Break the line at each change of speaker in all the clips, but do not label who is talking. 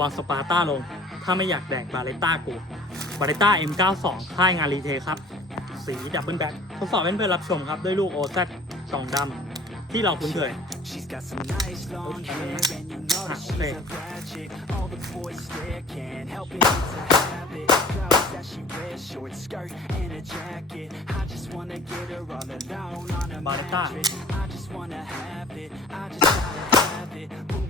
วางสปาร์ต้าลง ถ้าไม่อยากแดกบาเลต้ากูบาเลต้า M92 ค่ายงานรีเทลครับ สีดับเบิลแบ็คทดสอบให้เพื่อนๆรับชมครับ ด้วยลูก OZ กล่องดำที่เราคุ้นเคย
She's got some nice long hair and you know that
Ah,
she's
okay.
a bad chick.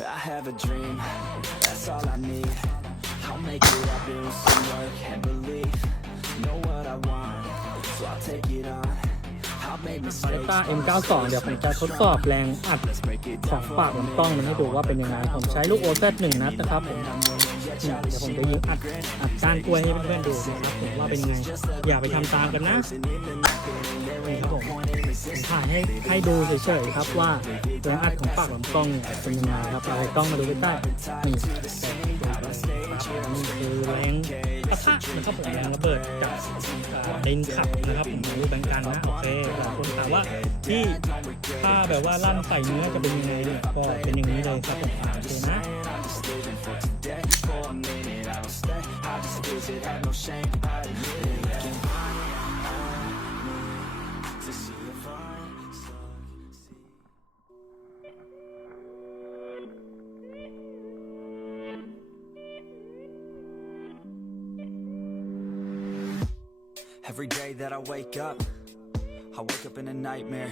I have a dream, that's all I need. I'll make it happen with some work and belief. Know what I want, so I'll take it on. I'll make
บาเล
mistakes.
ต้า M92 เดี๋ยวผมจะทดสอบแรงอัด
Let's break it
ของ
down.
ปากลำกล้องมันให้ดูว่าเป็นยังไง ผมใช้ลูก OZ หนึ่งนัดนะครับผม เดี๋ยวผมจะยิงอัดอัดก้านกล้วยให้เพื่อนๆดูนะครับผมว่าเป็นไง อย่าไปทำตามกันนะนี่ครับผมผมถ่ายให้ให้ดูเฉยๆครับว่าแรงอัดของปากลำกล้องเนี่ยเป็นยังไงครับเอากล้องมาดูใกล้ๆนี่นี่คือแรงกระทะนะครับผมแรงระเบิดจากเลนขับนะครับผมดูแบงกันนะโอเคหลายคนถามว่าที่ถ้าแบบว่าลั่นใส่เนื้อจะเป็นยังไงเนี่ยก็เป็นอย่างนี้เลยครับผมโอเคนะ
minute, I don't stay. I just have no shame. I admit it. At me to see if I. Every day that I wake up, I wake up in a nightmare.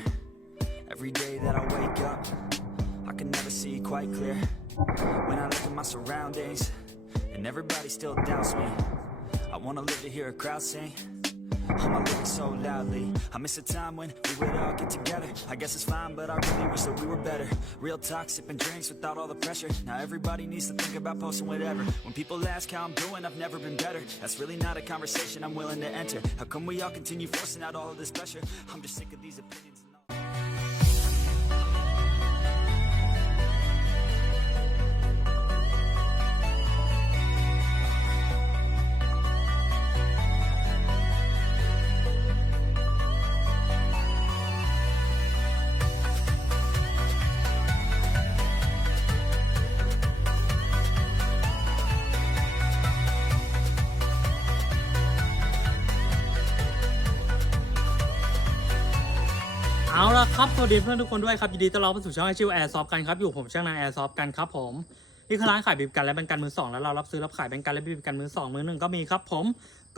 Every day that I wake up, I can never see quite clear. When I look at my surroundings, and everybody still doubts me. I wanna live to hear a crowd sing. All my lyrics so loudly. I miss a time when we would all get together. I guess it's fine, but I really wish that we were better. Real talk, sipping drinks without all the pressure. Now everybody needs to think about posting whatever. When people ask how I'm doing, I've never been better. That's really not a conversation I'm willing to enter. How come we all continue forcing out all of this pressure? I'm just sick of these opinions.
เอาละครับสวัสดีเพื่อนทุกคนด้วยครับยินดีต้อนรับเข้าสู่ช่องไอชิวแอร์ซอฟกันครับอยู่ผมช่างนางแอร์ซอฟกันครับผมนี่คือร้านขายบีบกันและเป็นกันมือสองแล้วเรารับซื้อรับขายเป็นกันและบีบกันมือสองมือหนึ่งก็มีครับผม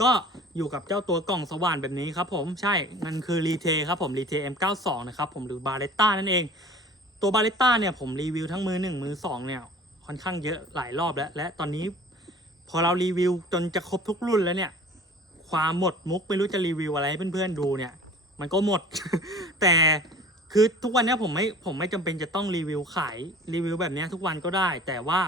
ก็อยู่กับเจ้าตัวกล่องสว่านแบบนี้ครับผมใช่มันคือรีเทครับผมรีเท M92 นะครับผมหรือบาเลต้านั่นเอง ตัวบาเลต้าเนี่ยผมรีวิวทั้งมือหนึ่งมือสองเนี่ยค่อนข้างเยอะหลายรอบแล้ว และตอนนี้ พอเรารีวิวจนจะครบทุกรุ่นแล้วเนี่ยความหมดมุกไม่รู้จะรีวิวอะไรให้เพื่อนๆดูเนี่ย มันก็หมด แต่คือทุกวันนี้ผมไม่ผมไม่จำเป็นจะต้องรีวิวขายรีวิวแบบนี้ทุกวันก็ได้ แต่ว่า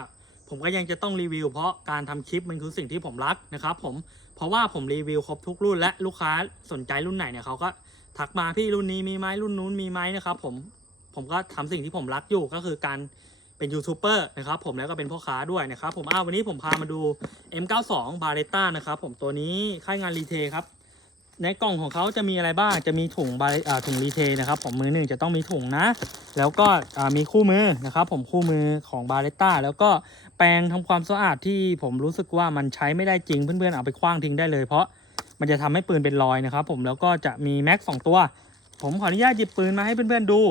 ผมก็ยังจะต้องรีวิว เพราะการทำคลิปมันคือสิ่งที่ผมรักนะครับผมเพราะว่าผมรีวิวครบทุกรุ่นและลูกค้าสนใจรุ่นไหนเนี่ยเขาก็ทักมาพี่รุ่นนี้มีไหมรุ่นนู้นมีไหมนะครับผมผมก็ทำสิ่งที่ผมรักอยู่ก็คือการเป็นยูทูบเบอร์นะครับผมแล้วก็เป็นพ่อค้าด้วยนะครับผมอ้าววันนี้ผมพามาดู M92 b a r e t t a นะครับผมตัวนี้ค่ายงานรีเทครับ ในกล่องของเขาจะมีอะไรบ้าง จะมีถุงใบถุงรีเทนะครับผมมือหนึ่งจะต้องมีถุงนะ แล้วก็มีคู่มือนะครับผมคู่มือของบาเลต้าแล้วก็แปรงทำความสะอาดที่ผมรู้สึกว่ามันใช้ไม่ได้จริงเพื่อนๆเอาไปคว้างทิ้งได้เลย เพราะมันจะทำให้ปืนเป็นรอยนะครับผมแล้วก็จะมีแม็กสองตัว ผมขออนุญาตหยิบปืนมาให้เพื่อนๆดู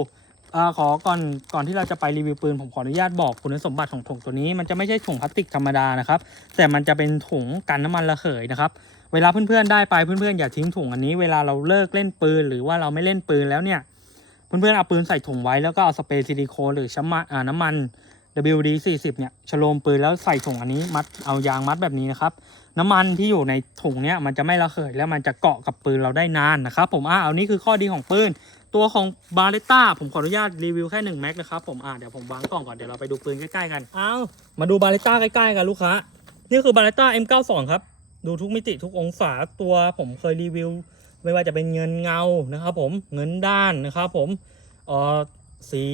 อขอก่อนก่อนที่เราจะไปรีวิวปืนผมขออนุญาตบอกคุณสมบัติของถุงตัวนี้ มันจะไม่ใช่ถุงพลาสติกธรรมดานะครับ แต่มันจะเป็นถุงกันน้ำมันระเหยนะครับ เวลาเพื่อนๆได้ไปเพื่อนๆอย่าทิ้งถุงอันนี้ เวลาเราเลิกเล่นปืน หรือว่าเราไม่เล่นปืนแล้วเนี่ยเพื่อนๆเอาปืนใส่ถุงไว้แล้วก็เอาสเปรย์ซิลิโคนหรือช้ำมาอ่าน้ำมัน WD 40เนี่ยฉโลมปืนแล้วใส่ถุงอันนี้มัดเอายางมัดแบบนี้นะครับ น้ำมันที่อยู่ในถุงเนี่ยมันจะไม่ระเหยแล้วมันจะเกาะกับปืนเราได้นานนะครับ ผมอ่าเอานี่คือข้อดีของปืน ตัวของบาเลต้าผมขออนุญาตรีวิวแค่1แม็กนะครับผมอ่าเดี๋ยวผมวางกล่องก่อนเดี๋ยวเราไปดูปืนใกล้ๆกันเอามาดูบาเลต้าใกล้ๆกันลูกค้านี่คือบาเลต้า M92 ครับ ดูทุกมิติทุกองศาตัวผมเคยรีวิว ไม่ว่าจะเป็นเงินเงานะครับผมเงินด้านนะครับผมเอ่อสี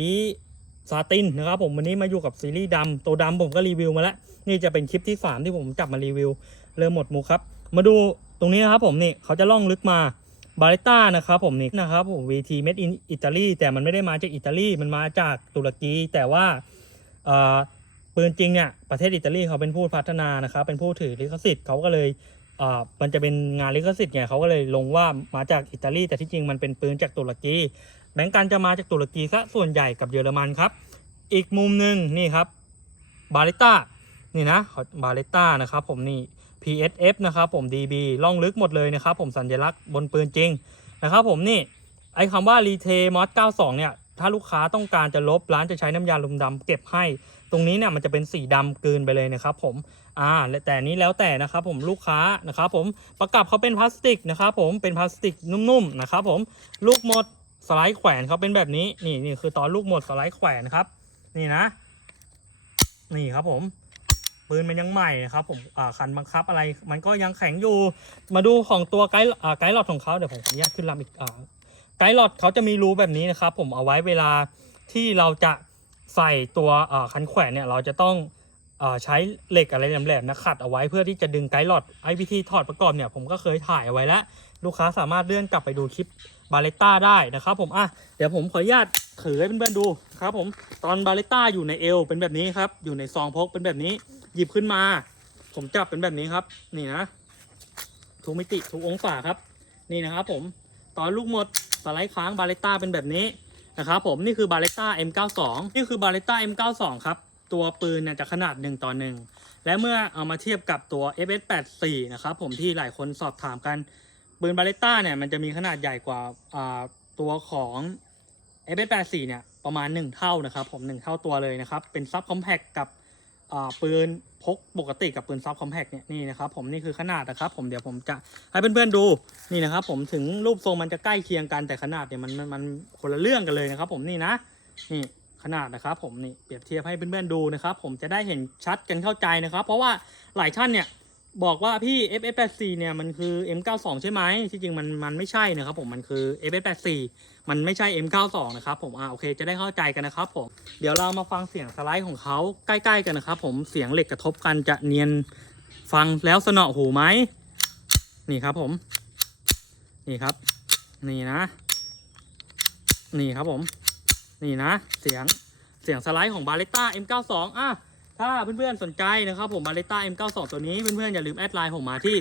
ซาตินนะครับผมวันนี้มาอยู่กับซีรีส์ดำตัวดำผมก็รีวิวมาแล้ว นี่จะเป็นคลิปที่ 3 ที่ผมจับมารีวิว เริ่มหมดมุกครับ มาดูตรงนี้นะครับผมนี่เขาจะล่องลึกมาบาเลต้านะครับผมนี่นะครับผม VT made in Italy แต่มันไม่ได้มาจากอิตาลีมันมาจากตุรกีแต่ว่าเอ่อ ปืนจริงเนี่ยประเทศอิตาลีเขาเป็นผู้พัฒนานะครับเป็นผู้ถือลิขสิทธิ์เขาก็เลยอ่ามันจะเป็นงานลิขสิทธิ์ไงเขาก็เลยลงว่ามาจากอิตาลีแต่ที่จริงมันเป็นปืนจากตุรกีแบงก์กันจะมาจากตุรกีซะส่วนใหญ่กับเยอรมันครับ อีกมุมหนึ่งนี่ครับบาเลต้านี่นะบาเลต้านะครับผมนี่ PSF นะครับผม DB ล่องลึกหมดเลยนะครับผมสัญลักษณ์บนปืนจริงนะครับผมนี่ไอ้คำว่า r e t a i l mod 92เนี่ยถ้าลูกค้าต้องการจะลบร้านจะใช้น้ำยาลุมดำเก็บให้ ตรงนี้เนี่ยมันจะเป็นสีดำกลืนไปเลยนะครับผมอ่าแต่นี้แล้วแต่นะครับผมลูกค้านะครับผมประกับเขาเป็นพลาสติกนะครับผมเป็นพลาสติกนุ่มๆนะครับผมลูกหมดสไลด์แขวนเขาเป็นแบบนี้นี่นี่คือตอนลูกหมดสไลด์แขวนครับ นี่นะ นี่ครับผมปืนมันยังใหม่นะครับผมอ่าคันบังคับอะไร มันก็ยังแข็งอยู่ มาดูของตัวไกด์อ่าไกด์หลอดของเขาเดี๋ยวผมขออนุญาตขึ้นลำอีกอ่าไกด์หลอดเขาจะมีรูแบบนี้นะครับผมเอาไว้เวลาที่เราจะ ใส่ตัวคันแขวนเนี่ยเราจะต้องอใช้เหล็กอะไรแหลมๆนะขัดเอาไว้เพื่อที่จะดึงไกด์หลอดไอพีทีถอดประกอบเนี่ยผมก็เคยถ่ายเอาไว้แล้วลูกค้าสามารถเลื่อนกลับไปดูคลิปบาเลต้าได้นะครับผมอะเดี๋ยวผมขออนุญาตถือให้เพื่อนๆดูครับผมตอนบาเลต้าอยู่ในเอวเป็นแบบนี้ครับ อยู่ในซองพกเป็นแบบนี้ หยิบขึ้นมา ผมจับเป็นแบบนี้ครับ นี่นะทุกมิติทุกองศาครับ นี่นะครับผมตอนลูกหมดสไลด์ค้างบาเลต้าเป็นแบบนี้ นะครับผมนี่คือบาเลต้า M92 นี่คือบาเลต้า M92 ครับ ตัวปืนเนี่ยจะขนาด 1 ต่อ 1 และเมื่อเอามาเทียบกับตัว FS84 นะครับผมที่หลายคนสอบถามกัน ปืนบาเลต้าเนี่ยมันจะมีขนาดใหญ่กว่าตัวของ FS84 เนี่ยประมาณ 1 เท่านะครับผม 1 เท่าตัวเลยนะครับ เป็นซับคอมแพคกับ ปืนพกปกติกับปืนซับคอมแพคเนี่ยนี่นะครับผมนี่คือขนาดนะครับผมเดี๋ยวผมจะให้เพื่อนๆดูนี่นะครับผมถึงรูปทรงมันจะใกล้เคียงกันแต่ขนาดเนี่ยมันมันมันคนละเรื่องกันเลยนะครับ ผมนี่นะนี่ขนาดนะครับผมนี่เปรียบเทียบให้เพื่อนๆดูนะครับผมจะได้เห็นชัดกันเข้าใจนะครับ เพราะว่าหลายท่านเนี่ยบอกว่าพี่ FF84 เนี่ยมันคือ M92 ใช่ไหมที่จริงมันมันไม่ใช่นะครับผมมันคือ FF84 มันไม่ใช่ M92 นะครับผมอ่าโอเคจะได้เข้าใจกันนะครับผมเดี๋ยวเรามาฟังเสียงสไลด์ของเขาใกล้ๆกันนะครับผมเสียงเหล็กกระทบกันจะเนียนฟังแล้วสนอหูไหมนี่ครับผม นี่ครับ นี่นะ นี่ครับผม นี่นะ เสียงเสียงสไลด์ของบาเลต้า M92 อะถ้าเพื่อนๆสนใจนะครับผมบาเลต้า M92 ตัวนี้เพื่อนๆอย่าลืมแอดไลน์ผมมาที่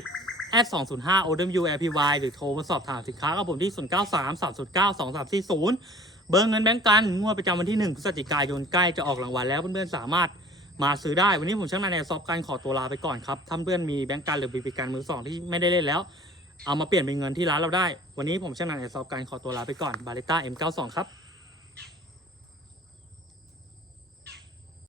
แอด205 OWLPY หรือโทรมาสอบถามสินค้ากับผมที่ 093 309 2340 เบอร์เงินแบงก์กันงวดประจำวันที่ 1 พฤศจิกายนใกล้จะออกรางวัลแล้วเพื่อนๆสามารถมาซื้อได้ วันนี้ผมช่างนายแนซอฟกันขอตัวลาไปก่อนครับถ้าเพื่อนมีแบงก์กันหรือบีบีกันมือสองที่ไม่ได้เล่นแล้ว เอามาเปลี่ยนเป็นเงินที่ร้านเราได้ วันนี้ผมช่างนายแนซอฟกันขอตัวลาไปก่อนบาเลต้า M92 ครับ